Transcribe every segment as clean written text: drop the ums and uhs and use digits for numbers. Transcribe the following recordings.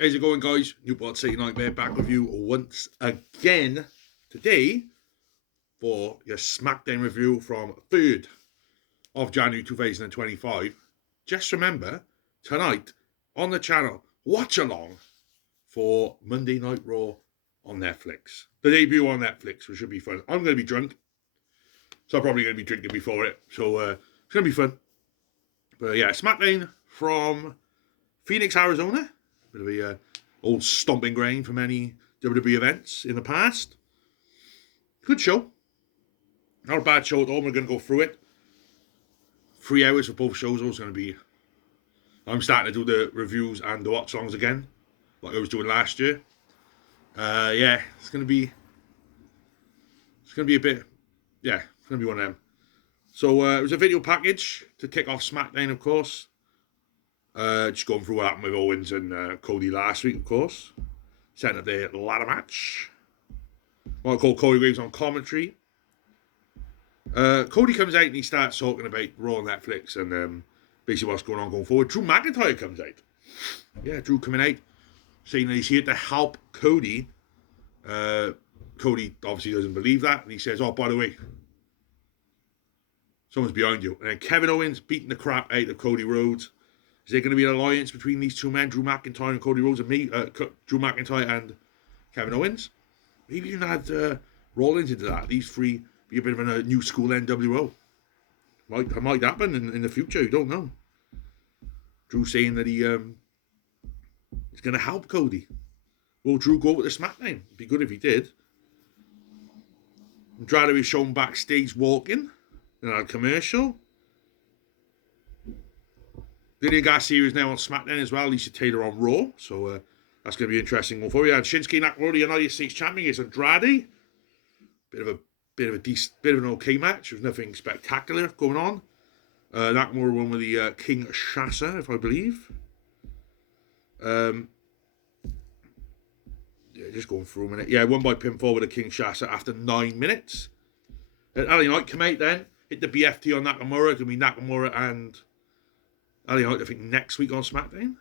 How's it going, guys? Newport City Nightmare back with you once again today for your Smackdown review from 3rd of January 2025. Just remember, tonight on the channel, watch along for Monday Night Raw on Netflix. The debut on Netflix, which should be fun. I'm going to be drunk, so I'm probably going to be drinking before it, so it's going to be fun. But yeah, Smackdown from Phoenix, Arizona. Bit of a old stomping ground for many WWE events in the past. Good show. Not a bad show at all. We're going to go through it. 3 hours for both shows. It's going to be... I'm starting to do the reviews and the watch songs again, like I was doing last year. Yeah, it's going to be... It's going to be a bit... Yeah, it's going to be one of them. So it was a video package to kick off SmackDown, of course. Just going through what happened with Owens and Cody last week, of course. Setting up the ladder match. What I call Cody Graves on commentary. Cody comes out and he starts talking about Raw on Netflix and basically what's going on going forward. Drew McIntyre comes out. Yeah, Drew coming out saying that he's here to help Cody. Cody obviously doesn't believe that, and he says, "Oh, by the way, someone's behind you." And then Kevin Owens beating the crap out of Cody Rhodes. Is there going to be an alliance between these two men, Drew McIntyre and Cody Rhodes, and Drew McIntyre and Kevin Owens? Maybe even add Rollins into that. These three be a bit of a new school NWO. Might happen in the future. You don't know. Drew saying that he's going to help Cody. Will Drew go with the SmackDown? It'd be good if he did. Andrade is shown backstage walking in a commercial. Lillian Garcia is now on SmackDown as well. Lisa Taylor on Raw. So that's going to be interesting going forward. We had Shinsuke Nakamura, the United States champion, against Andrade. Bit of an okay match. There's nothing spectacular going on. Nakamura won with the King Shasa, if I believe. Yeah, just going through a minute. Yeah, won by pinfall with a King Shasa after 9 minutes. LA Knight come out then. Hit the BFT on Nakamura. It's going to be Nakamura and LA Knight, I think, next week on SmackDown.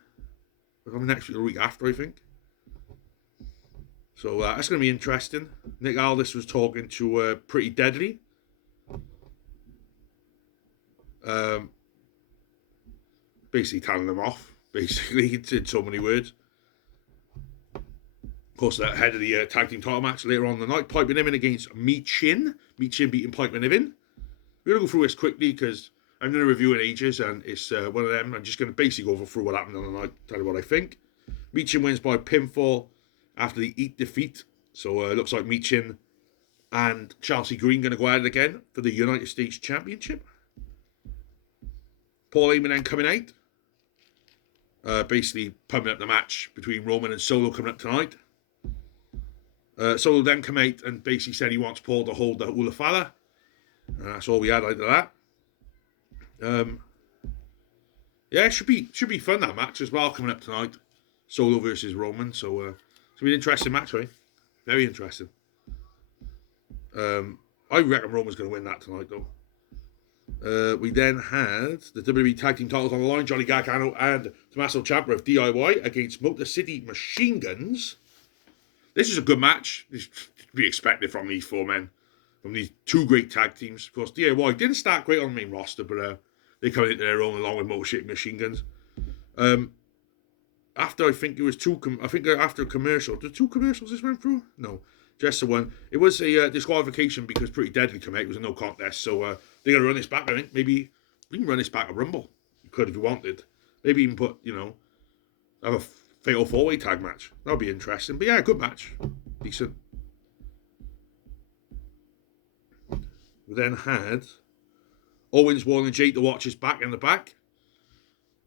Next week or the week after, I think. So that's going to be interesting. Nick Aldis was talking to Pretty Deadly. Basically telling them off. Basically, in so many words. Of course, the head of the tag team title match later on in the night. Piper Niven against Michin. Michin beating Piper Niven. We're going to go through this quickly because I'm going to review it ages and it's one of them. I'm just going to basically go through what happened on the night, tell you what I think. Michin wins by pinfall after the Eat defeat. So it looks like Michin and Chelsea Green going to go at it again for the United States Championship. Paul Heyman then coming out. Basically pumping up the match between Roman and Solo coming up tonight. Solo then come out and basically said he wants Paul to hold the Hula Fala. That's all we had out of that. Yeah, it should be fun, that match as well, coming up tonight. Solo versus Roman, so it's going to be an interesting match, right? Very interesting. I reckon Roman's going to win that tonight, though. We then had the WWE Tag Team titles on the line. Johnny Gargano and Tommaso Ciampa of DIY against Motor City Machine Guns. This is a good match. This is to be expected from these four men. From these two great tag teams. Of course, DIY didn't start great on the main roster, but they come into their own along with Motor City Machine Guns. After I think it was after a commercial. Did 2 commercials this went through? No, just the one. It was a disqualification because Pretty Deadly came out. It was a no contest, so they're going to run this back, I think. Maybe we can run this back at Rumble. You could if you wanted. Maybe even put, have a fatal 4-way tag match. That would be interesting. But yeah, good match. Decent. We then had Owens, Wall and Jake to watch his back in the back.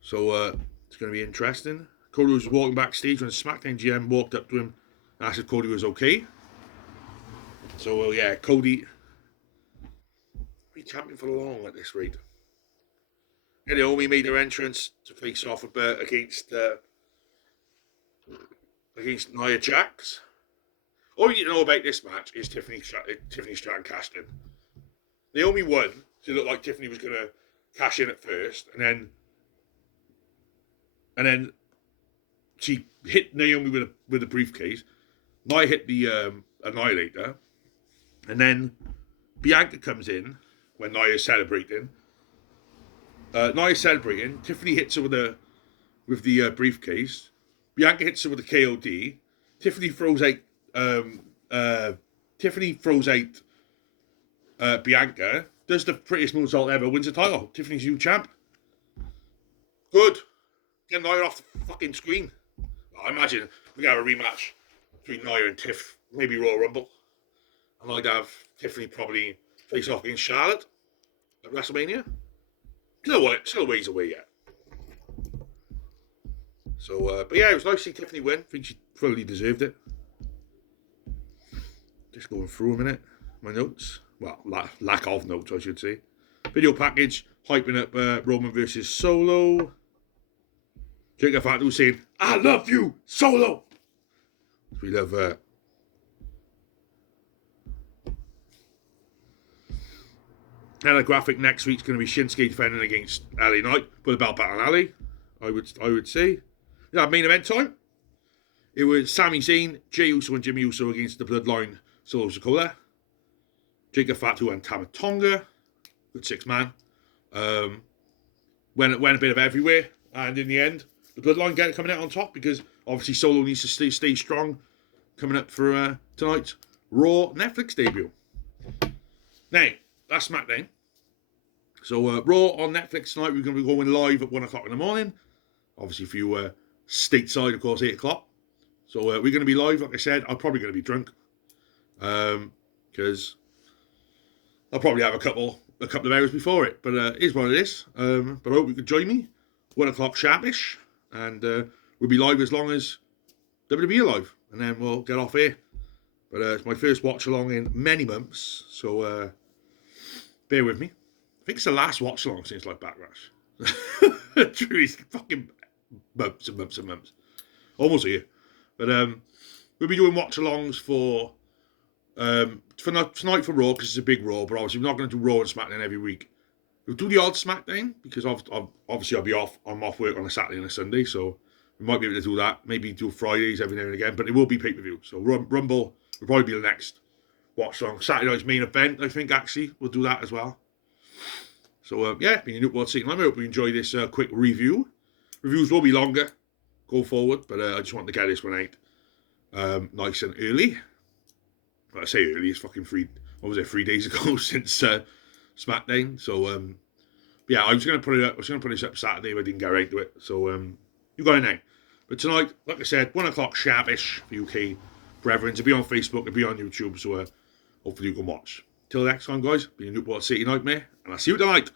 So it's going to be interesting. Cody was walking backstage when the SmackDown GM walked up to him and asked if Cody was okay. So yeah, Cody be champion for long at this rate. And Naomi made her entrance to face off against Nia Jax. All you need to know about this match is Tiffany Stratton cashed in. Naomi won, so it looked like Tiffany was going to cash in at first, and then she hit Naomi with a briefcase. Nia hit the Annihilator, and then Bianca comes in when Nia's celebrating. Tiffany hits her with the briefcase. Bianca hits her with a KOD. Tiffany throws out Bianca. Does the prettiest moonsault ever. Wins the title. Tiffany's new champ. Good. Get Nia off the fucking screen. I imagine we have a rematch between Nia and Tiff. Maybe Royal Rumble. And I'd have Tiffany probably face off against Charlotte at WrestleMania. Still a ways away yet. So, but yeah, it was nice to see Tiffany win. I think she fully deserved it. Just going through a minute. My notes. Well, lack of notes, I should say. Video package hyping up Roman versus Solo. Jacob Fatu saying, "I love you, Solo." We love and a graphic next week's going to be Shinsuke defending against LA Knight. Put the belt back on LA, I would say. Yeah, main event time. It was Sami Zayn, Jey Uso and Jimmy Uso against the Bloodline, Solo Sikoa, Jacob Fatu and Tama Tonga. Good 6-man. Went a bit of everywhere, and in the end, the Bloodline coming out on top because obviously Solo needs to stay strong coming up for tonight's Raw Netflix debut. Now, that's SmackDown. So Raw on Netflix tonight, we're going to be going live at 1 o'clock in the morning. Obviously, if you stateside, of course, 8 o'clock. So we're going to be live, like I said. I'm probably going to be drunk because I'll probably have a couple of hours before it. But it is what it is. But I hope you can join me 1 o'clock sharpish, and we'll be live as long as WWE are live, and then we'll get off here. But it's my first watch along in many months, so bear with me. I think it's the last watch along since like Backlash. Truly, fucking months and months and months, almost a year. But we'll be doing watch alongs for tonight for Raw because it's a big Raw. But obviously, we're not going to do Raw and SmackDown every week. We'll do the odd SmackDown because obviously I'll be off. I'm off work on a Saturday and a Sunday, so we might be able to do that. Maybe do Fridays every now and again, but it will be pay-per-view. So Rumble will probably be the next watch along. Saturday night's main event, I think, actually. We'll do that as well. So, yeah, been a new world seeing. I hope you enjoy this quick review. Reviews will be longer go forward, but I just wanted to get this one out nice and early. Well, I say early, it's fucking 3 days ago since SmackDown. So, yeah, I was going to put this up Saturday, but I didn't get right to it. So, you got it now. But tonight, like I said, 1 o'clock sharpish for UK brethren. It'll be on Facebook, it'll be on YouTube, so hopefully you can watch. Till next time, guys, been a Newport City Nightmare, and I'll see you tonight.